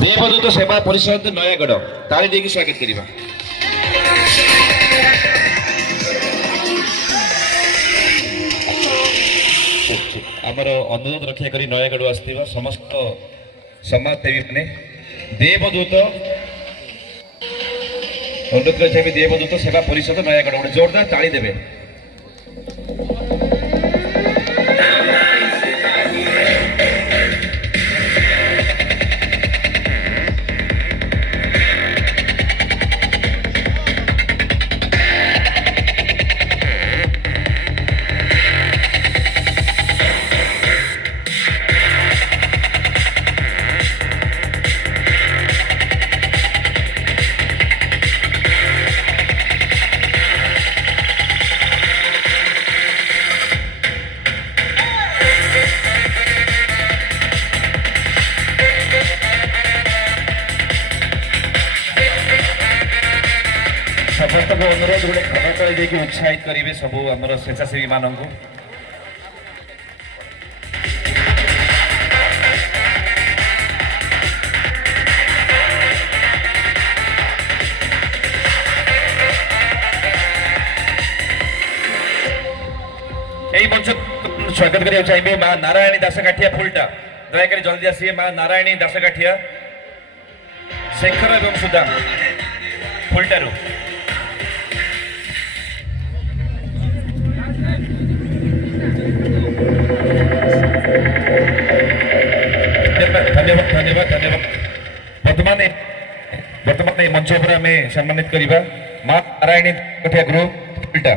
देवदूत सेवा परिषद नयागढ़ ताली देकी स्वागत करिबा। आमर अनुरोध रक्षा करी नयागढ़ आसथिबा समस्त समाजसेवी माने देवदूत अनुरोध कर देवदूत सेवा परिषद नयागढ़ गोटे जोरदार ताली देबे। समस्त को अनुरोध गोटे खबर देखिए उत्साहित करेंगे सब आम स्वेच्छासेवी मान को। यही मंच स्वागत करा चाहिए माँ नारायणी दासकाठिया फुलटा दयाकोरी जल्दी आसिए। माँ नारायणी दासकाठिया शेखर एवं सुदाम फुलटारू धन्यवाद धन्यवाद धन्यवाद। वर्तमान मंच पर आम सम्मानित करवा माँ नारायणी कठिया ग्रुप फुलटा।